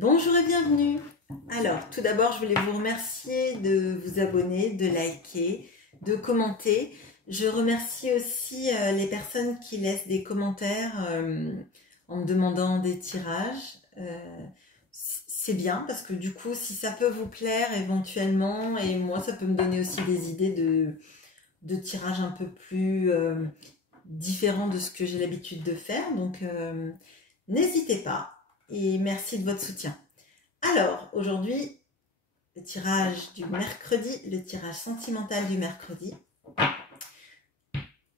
Bonjour et bienvenue. Alors, tout d'abord, je voulais vous remercier de vous abonner, de liker, de commenter. Je remercie aussi les personnes qui laissent des commentaires en me demandant des tirages. C'est bien parce que du coup, si ça peut vous plaire éventuellement, et moi, ça peut me donner aussi des idées de tirages un peu plus différents de ce que j'ai l'habitude de faire. Donc, n'hésitez pas et merci de votre soutien. Alors, aujourd'hui, le tirage du mercredi, le tirage sentimental du mercredi.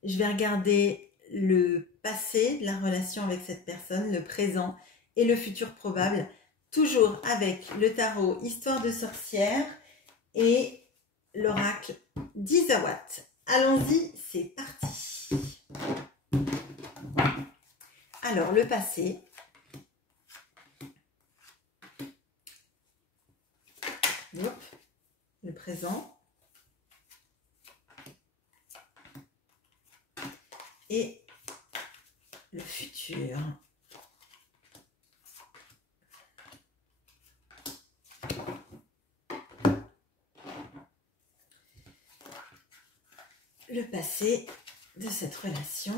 Je vais regarder le passé de la relation avec cette personne, le présent et le futur probable, toujours avec le tarot Histoire de sorcière et l'oracle d'Isawat. Allons-y, c'est parti. Alors, le passé. Hop, le présent. Et le futur. Le passé de cette relation.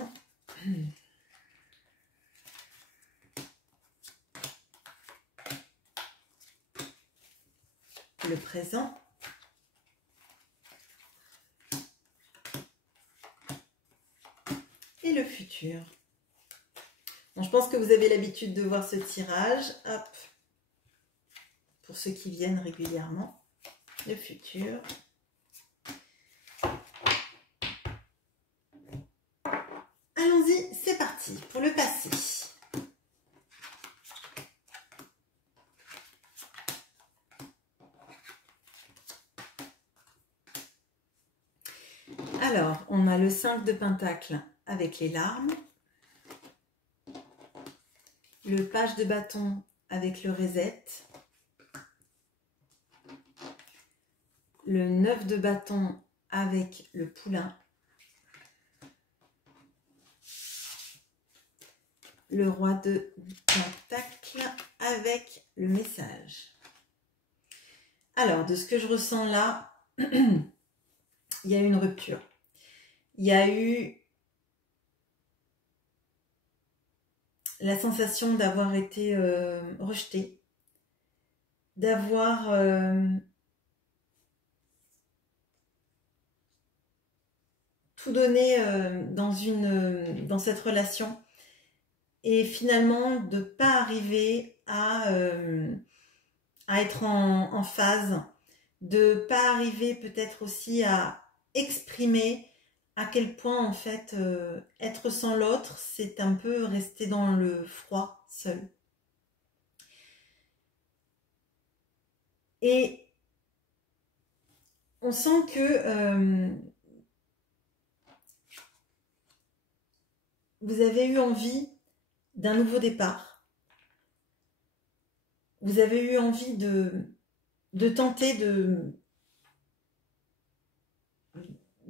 Le présent. Et le futur. Bon, je pense que vous avez l'habitude de voir ce tirage. Hop. Pour ceux qui viennent régulièrement. Le futur. Allons-y, c'est parti pour le passé. Alors, on a le 5 de Pentacle avec les larmes. Le page de bâton avec le reset. Le 9 de bâton avec le poulain. Le roi de Pentacle avec le message. Alors, de ce que je ressens là, il y a eu une rupture. Il y a eu la sensation d'avoir été rejeté, d'avoir tout donné dans cette relation et finalement de ne pas arriver à être en phase, de ne pas arriver peut-être aussi à exprimer à quel point en fait être sans l'autre, c'est un peu rester dans le froid seul. Et on sent que vous avez eu envie d'un nouveau départ. Vous avez eu envie de tenter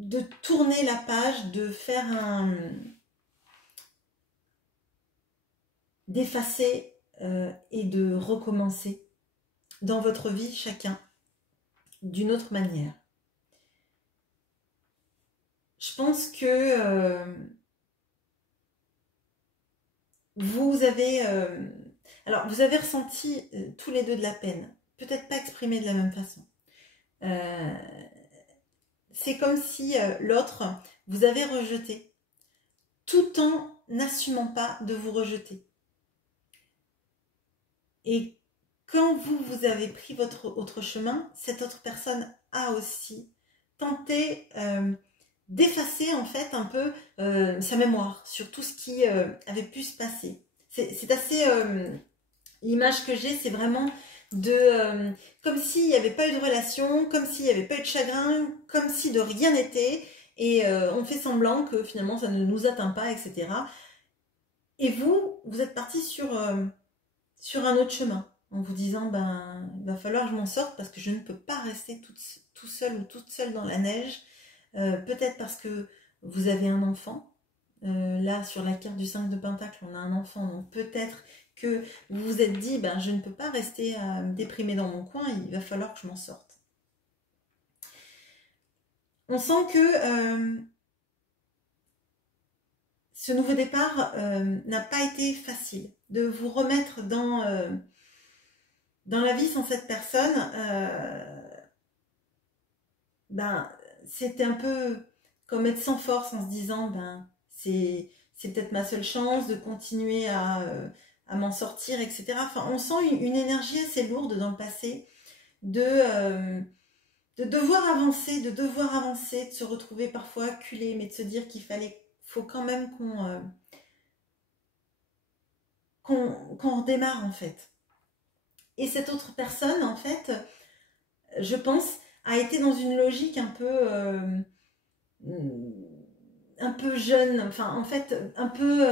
de tourner la page, de faire d'effacer et de recommencer dans votre vie chacun d'une autre manière. Je pense que vous avez alors vous avez ressenti tous les deux de la peine, peut-être pas exprimé de la même façon. C'est comme si l'autre vous avait rejeté, tout en n'assumant pas de vous rejeter. Et quand vous avez pris votre autre chemin, cette autre personne a aussi tenté d'effacer en fait un peu sa mémoire sur tout ce qui avait pu se passer. C'est assez... l'image que j'ai, c'est vraiment de comme s'il n'y avait pas eu de relation, comme s'il n'y avait pas eu de chagrin, comme si de rien n'était, et on fait semblant que finalement ça ne nous atteint pas, etc. Et vous êtes parti sur un autre chemin, en vous disant, ben, il va falloir que je m'en sorte parce que je ne peux pas rester tout seul ou toute seule dans la neige. Peut-être parce que vous avez un enfant. Là, sur la carte du 5 de Pentacle, on a un enfant, donc peut-être que vous vous êtes dit, ben, je ne peux pas rester déprimée dans mon coin, il va falloir que je m'en sorte. On sent que ce nouveau départ n'a pas été facile. De vous remettre dans la vie sans cette personne, ben, c'était un peu comme être sans force en se disant, ben, c'est peut-être ma seule chance de continuer à m'en sortir, etc. Enfin, on sent une énergie assez lourde dans le passé de devoir avancer, de se retrouver parfois acculé, mais de se dire qu'il faut quand même qu'on redémarre en fait. Et cette autre personne, en fait, je pense, a été dans une logique un peu jeune, enfin en fait un peu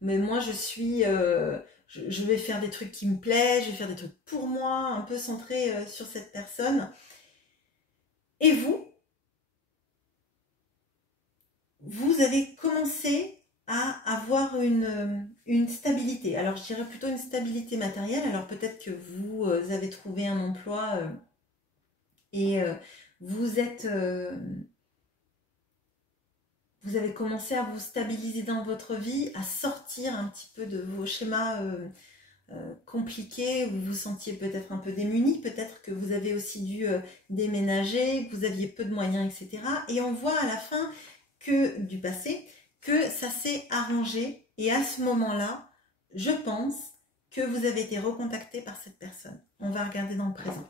mais moi je vais faire des trucs qui me plaisent, je vais faire des trucs pour moi, un peu centré sur cette personne. Et vous avez commencé à avoir une stabilité. Alors je dirais plutôt une stabilité matérielle. Alors peut-être que vous avez trouvé un emploi et vous avez commencé à vous stabiliser dans votre vie, à sortir un petit peu de vos schémas compliqués, où vous vous sentiez peut-être un peu démunis, peut-être que vous avez aussi dû déménager, que vous aviez peu de moyens, etc. Et on voit à la fin du passé que ça s'est arrangé. Et à ce moment-là, je pense que vous avez été recontacté par cette personne. On va regarder dans le présent.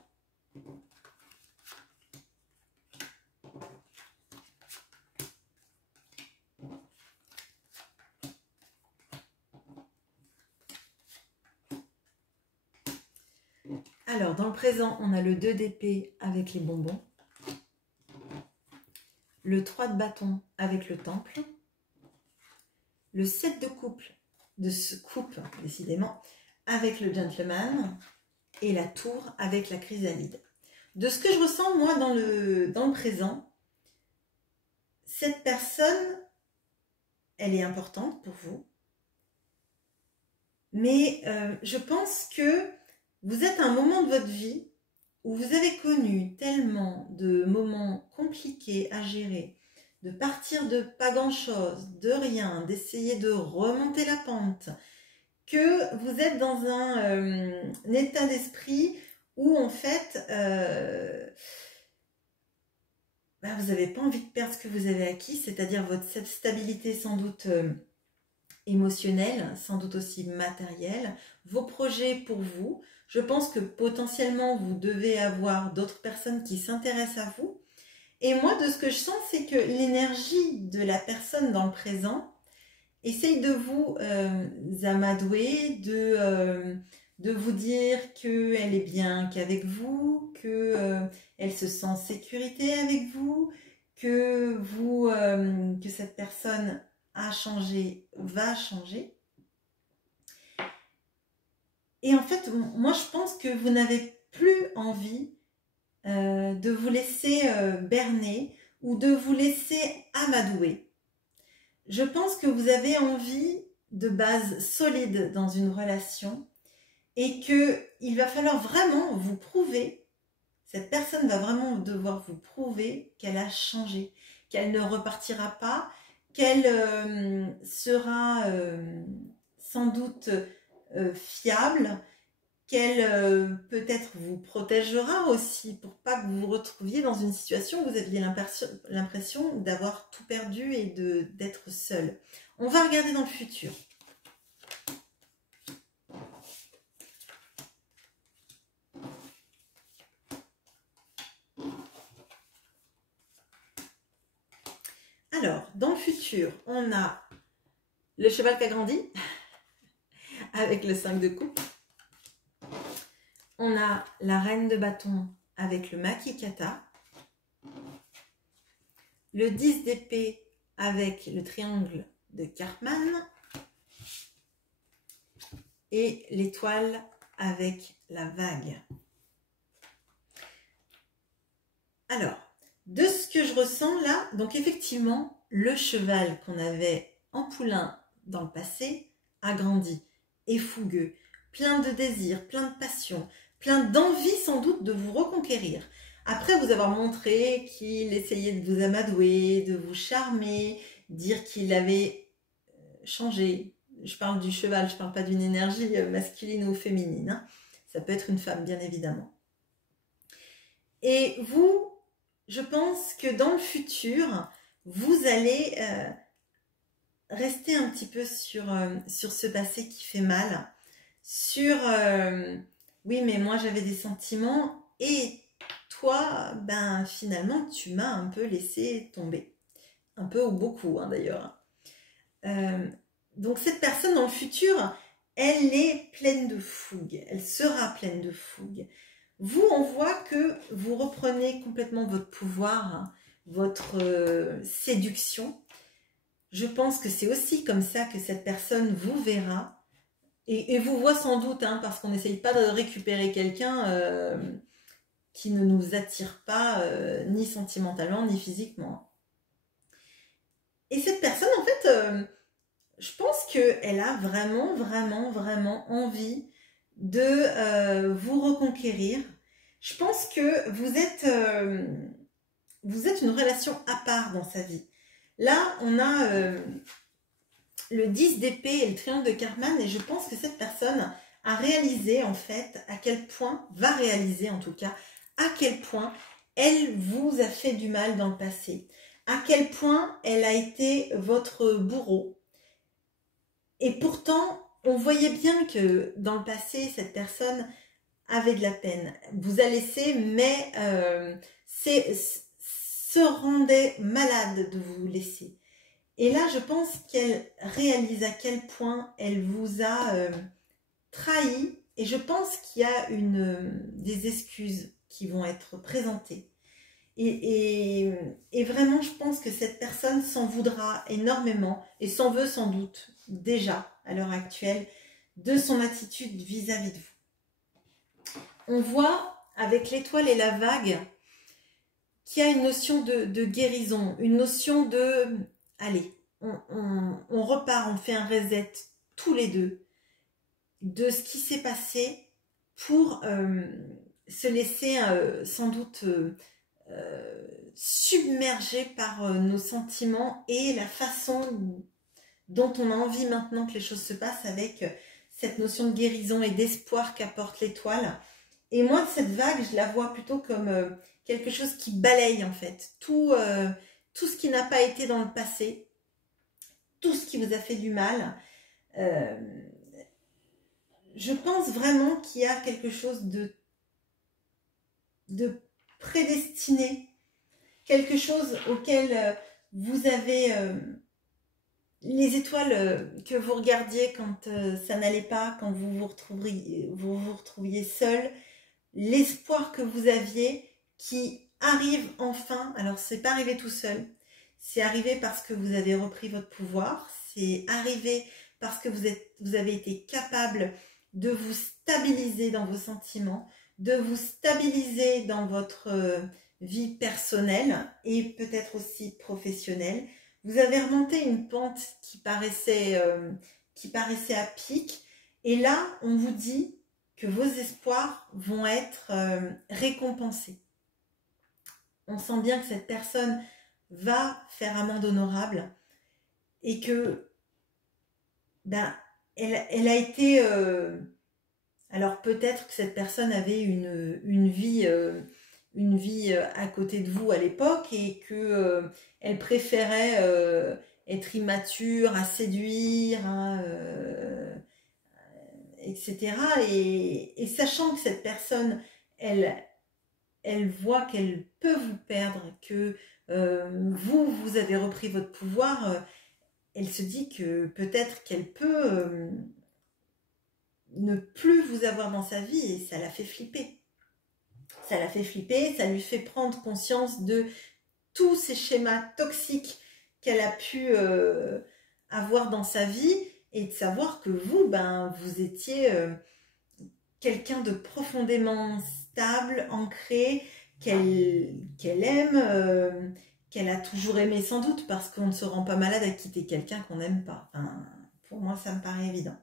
Alors, dans le présent, on a le 2 d'épée avec les bonbons, le 3 de bâton avec le temple, le 7 de coupe, décidément, avec le gentleman, et la tour avec la chrysalide. De ce que je ressens, moi, dans le présent, cette personne, elle est importante pour vous, mais je pense que vous êtes à un moment de votre vie où vous avez connu tellement de moments compliqués à gérer, de partir de pas grand-chose, de rien, d'essayer de remonter la pente, que vous êtes dans un état d'esprit où en fait, vous n'avez pas envie de perdre ce que vous avez acquis, c'est-à-dire votre stabilité sans doute émotionnelle, sans doute aussi matérielle, vos projets pour vous. Je pense que potentiellement, vous devez avoir d'autres personnes qui s'intéressent à vous. Et moi, de ce que je sens, c'est que l'énergie de la personne dans le présent essaye de vous amadouer, de vous dire qu'elle est bien qu'avec vous, qu'elle se sent en sécurité avec vous, que cette personne a changé, va changer. Et en fait, moi, je pense que vous n'avez plus envie de vous laisser berner ou de vous laisser amadouer. Je pense que vous avez envie de bases solides dans une relation et qu'il va falloir vraiment vous prouver, cette personne va vraiment devoir vous prouver qu'elle a changé, qu'elle ne repartira pas, qu'elle sera sans doute fiable, qu'elle peut-être vous protégera aussi pour pas que vous vous retrouviez dans une situation où vous aviez l'impression d'avoir tout perdu et d'être seul. On va regarder dans le futur. Alors, dans le futur, on a le cheval qui a grandi avec le 5 de coupe. On a la reine de bâton avec le makikata. Le 10 d'épée avec le triangle de Karpman. Et l'étoile avec la vague. Alors, de ce que je ressens là, donc effectivement, le cheval qu'on avait en poulain dans le passé a grandi. et fougueux, plein de désirs, plein de passion, plein d'envie sans doute de vous reconquérir. Après vous avoir montré qu'il essayait de vous amadouer, de vous charmer, dire qu'il avait changé. Je parle du cheval, je ne parle pas d'une énergie masculine ou féminine. Hein. Ça peut être une femme, bien évidemment. Et vous, je pense que dans le futur, vous allez rester un petit peu sur ce passé qui fait mal, sur oui mais moi j'avais des sentiments et toi ben finalement tu m'as un peu laissé tomber, un peu ou beaucoup hein, d'ailleurs. Donc cette personne dans le futur, elle est pleine de fougue, elle sera pleine de fougue. Vous, on voit que vous reprenez complètement votre pouvoir, hein, votre séduction. Je pense que c'est aussi comme ça que cette personne vous verra et vous voit sans doute, hein, parce qu'on n'essaye pas de récupérer quelqu'un qui ne nous attire pas ni sentimentalement ni physiquement. Et cette personne, en fait, je pense qu'elle a vraiment, vraiment, vraiment envie de vous reconquérir. Je pense que vous êtes une relation à part dans sa vie. Là, on a le 10 d'épée et le triomphe de Cartman et je pense que cette personne a réalisé en fait à quel point, va réaliser en tout cas, à quel point elle vous a fait du mal dans le passé, à quel point elle a été votre bourreau. Et pourtant, on voyait bien que dans le passé, cette personne avait de la peine, vous a laissé, mais se rendait malade de vous laisser. Et là, je pense qu'elle réalise à quel point elle vous a trahi. Et je pense qu'il y a des excuses qui vont être présentées. Et vraiment, je pense que cette personne s'en voudra énormément et s'en veut sans doute déjà à l'heure actuelle de son attitude vis-à-vis de vous. On voit avec l'étoile et la vague qu'il y a une notion de guérison, une notion de... Allez, on repart, on fait un reset tous les deux de ce qui s'est passé pour se laisser sans doute submerger par nos sentiments et la façon dont on a envie maintenant que les choses se passent avec cette notion de guérison et d'espoir qu'apporte l'étoile. Et moi, cette vague, je la vois plutôt comme quelque chose qui balaye en fait tout ce qui n'a pas été dans le passé, tout ce qui vous a fait du mal. Je pense vraiment qu'il y a quelque chose de prédestiné, quelque chose auquel vous avez les étoiles que vous regardiez quand ça n'allait pas, quand vous vous retrouviez seul, l'espoir que vous aviez qui arrive enfin. Alors c'est pas arrivé tout seul, c'est arrivé parce que vous avez repris votre pouvoir, c'est arrivé parce que vous avez été capable de vous stabiliser dans vos sentiments, de vous stabiliser dans votre vie personnelle et peut-être aussi professionnelle. Vous avez remonté une pente qui paraissait à pic et là on vous dit que vos espoirs vont être récompensés. On sent bien que cette personne va faire amende honorable et que ben, elle a été... alors peut-être que cette personne avait une vie à côté de vous à l'époque et que elle préférait être immature, à séduire, etc. Et sachant que cette personne, elle voit qu'elle peut vous perdre, que vous avez repris votre pouvoir, elle se dit que peut-être qu'elle peut ne plus vous avoir dans sa vie et ça la fait flipper. Ça la fait flipper, ça lui fait prendre conscience de tous ces schémas toxiques qu'elle a pu avoir dans sa vie et de savoir que vous, ben, vous étiez quelqu'un de profondément stable, ancré, qu'elle aime, qu'elle a toujours aimé sans doute parce qu'on ne se rend pas malade à quitter quelqu'un qu'on n'aime pas. Enfin, pour moi, ça me paraît évident.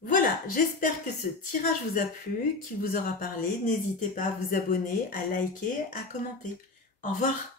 Voilà, j'espère que ce tirage vous a plu, qu'il vous aura parlé. N'hésitez pas à vous abonner, à liker, à commenter. Au revoir.